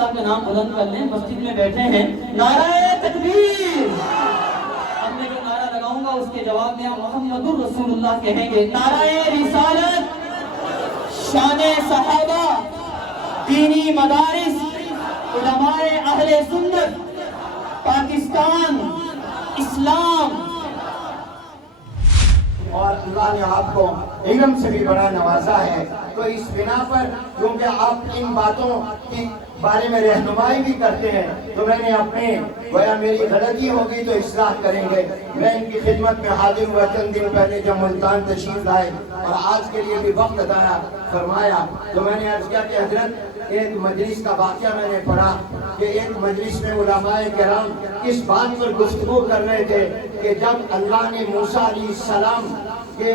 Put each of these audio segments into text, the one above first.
اللہ کا نام بلند کر لیں. مسجد میں بیٹھے ہیں. نعرہ تکبیر. اب میں جو نعرہ لگاؤں گا اس کے جواب میں محمد الرسول اللہ کہیں گے. نعرہ رسالت، شان صحابہ، دینی مدارس، علماء اہل سنت، پاکستان، اسلام. اور اللہ نے آپ کو علم سے بھی بڑا نوازا ہے. تو اس بنا پر کیونکہ آپ ان باتوں کی بارے میں رہنمائی بھی کرتے ہیں تو میں نے اپنے گویا میری غلطی ہوگی تو اصلاح کریں گے. میں ان کی خدمت میں حاضر ہوا چند دن پہلے جب ملتان تشریف لائے اور آج کے لیے بھی وقت عطا فرمایا تو میں نے عرض کیا کہ حضرت ایک مجلس کا واقعہ میں نے پڑھا کہ ایک مجلس میں علماء کرام اس بات پر گفتگو کر رہے تھے کہ جب اللہ نے موسیٰ علیہ السلام کے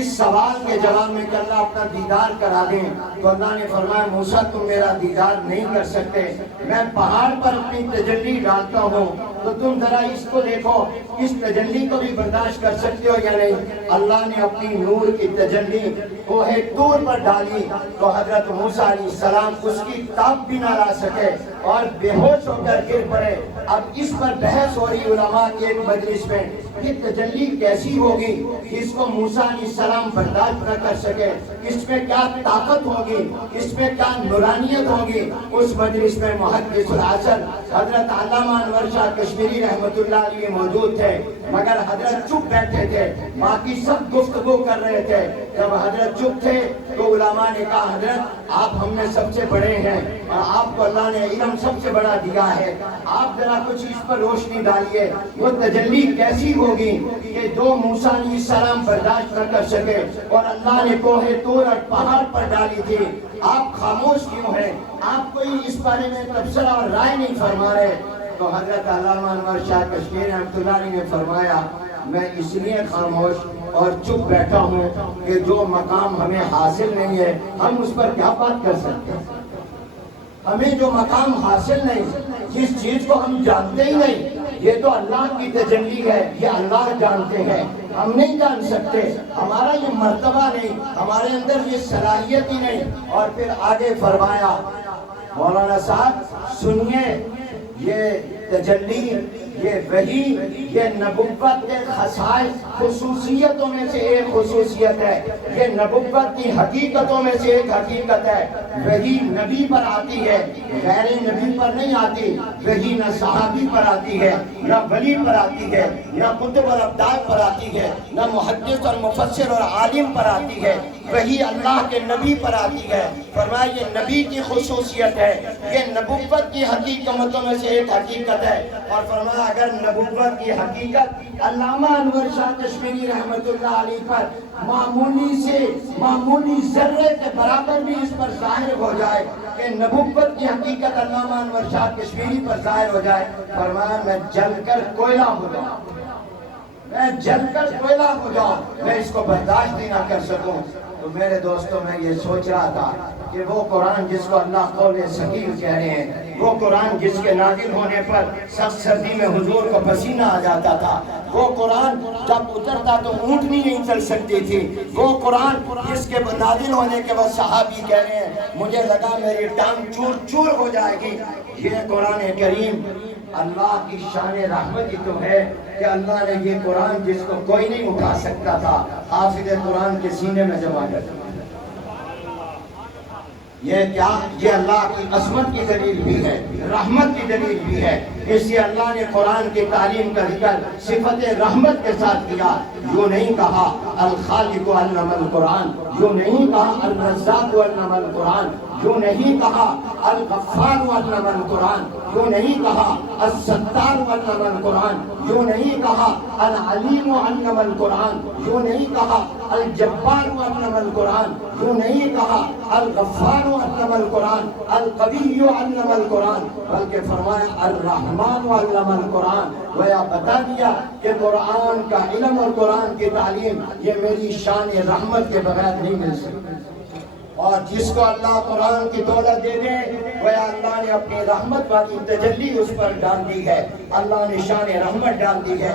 اس سوال کے جواب میں کہ اللہ اپنا دیدار کرا دیں تو اللہ نے فرمایا موسیٰ تم میرا دیدار نہیں کر سکتے، میں پہاڑ پر اپنی تجلی ڈالتا ہوں تو تم ذرا اس کو دیکھو اس تجلی کو بھی برداشت کر سکتے ہو یا نہیں. اللہ نے اپنی نور کی تجلی کوہ طور پر ڈالی تو حضرت موسیٰ علیہ السلام اس کی تاب بھی نہ لا سکے اور بے ہوش ہو کر گر پڑے. اب اس پر بحث ہو رہی علماء کی ایک مجلس میں یہ تجلی کیسی ہوگی کہ اس کو موسیٰ علیہ السلام برداشت نہ کر سکے، اس میں کیا طاقت ہوگی، اس میں کیا نورانیت ہوگی. اس مجلس میں محدث العصر حضرت علامہ انور شاہ کشمیری رحمۃ اللہ علیہ موجود تھے مگر حضرت چپ بیٹھے تھے، باقی سب گفتگو کر رہے تھے. جب حضرت چپ تھے تو علماء نے کہا حضرت آپ ہم میں سب سے بڑے ہیں اور آپ کو اللہ نے علم سب سے بڑا دیا ہے، آپ ذرا کچھ اس پر روشنی ڈالیے. وہ تجلی کیسی ہوگی کہ جو موسیٰ علیہ السلام برداشت نہ کر سکے اور اللہ نے کوہ طور اور پہاڑ پر ڈالی تھی. آپ خاموش کیوں ہیں؟ آپ کوئی اس بارے میں تبصرہ اور رائے نہیں فرما رہے. تو حضرت علامہ انور شاہ کشمیری رحمۃ اللہ علیہ نے فرمایا میں اس لیے خاموش اور چپ بیٹھا ہوں کہ جو مقام ہمیں حاصل نہیں ہے ہم اس پر کیا بات کر سکتے ہیں. ہمیں جو مقام حاصل نہیں، جس چیز کو ہم جانتے ہی نہیں، یہ تو اللہ کی تجلی ہے، یہ اللہ جانتے ہیں، ہم نہیں جان سکتے، ہمارا یہ مرتبہ نہیں، ہمارے اندر یہ صلاحیت ہی نہیں. اور پھر آگے فرمایا مولانا صاحب سنیے یہ تجلی، یہ وحی، یہ نبوت کے خصائص خصوصیتوں میں سے ایک خصوصیت ہے، یہ نبوت کی حقیقتوں میں سے ایک حقیقت ہے. وحی نبی پر آتی ہے، غیر نبی پر نہیں آتی. وحی نہ صحابی پر آتی ہے، نہ ولی پر آتی ہے، نہ قطب اور ابدال پر آتی ہے، نہ محدث اور مفسر اور عالم پر آتی ہے. وحی اللہ کے نبی پر آتی ہے. فرمایا یہ نبی کی خصوصیت ہے، یہ نبوت کی حقیقتوں میں سے ایک حقیقت ہے. اور فرمایا اگر نبوت کی حقیقت علامہ انور شاہ کشمیری رحمۃ اللہ علیہ پر معمولی سے معمولی ذرے کے برابر بھی اس پر ظاہر ہو جائے کہ نبوت کی حقیقت علامہ انور شاہ کشمیری پر ظاہر ہو جائے، فرمایا میں جل کر کوئلہ ہو جاؤں، میں جل کر کوئلہ ہو جاؤں، میں اس کو برداشت نہیں نہ کر سکوں. تو میرے دوستوں میں یہ سوچ رہا تھا کہ وہ قرآن جس کو اللہ قول ثقیل کہہ رہے ہیں، وہ قرآن جس کے نازل ہونے پر سخت سردی میں حضور کو پسینہ آ جاتا تھا، وہ قرآن جب اترتا تو اونٹنی نہیں چل سکتی تھی، وہ قرآن جس کے نازل ہونے کے بعد صحابی کہہ رہے ہیں مجھے لگا میری ٹانگ چور چور ہو جائے گی. یہ قرآن کریم اللہ کی شان رحمت ہی تو ہے کہ اللہ نے یہ قرآن جس کو کوئی نہیں اٹھا سکتا تھا حافظ قرآن کے سینے میں جمع کر دیا. یہ کیا؟ یہ اللہ کی عظمت کی دلیل بھی ہے، رحمت کی دلیل بھی ہے. اس لیے اللہ نے قرآن کی تعلیم کا ذکر صفت رحمت کے ساتھ کیا. یوں نہیں کہا الخالق علم القرآن، یوں نہیں کہا الرزاق علم القرآن، یوں نہیں کہا الغفار علم القرآن، یوں نہیں کہا الستار علم القرآن، یوں نہیں کہا العلیم علم القرآن، یوں نہیں کہا الجبار علم القرآن، یوں نہیں کہا الغفار علم القرآن، القوی علم القرآن، بلکہ فرمایا الرحمن علم القرآن. گویا بتا دیا کہ قرآن کا علم اور قرآن کی تعلیم یہ میری شان رحمت کے بغیر نہیں مل سکتی. اور جس کو اللہ قرآن کی دولت دے دے گویا اللہ نے اپنی رحمت والی تجلی اس پر ڈال دی ہے، اللہ نے شان رحمت ڈال دی ہے.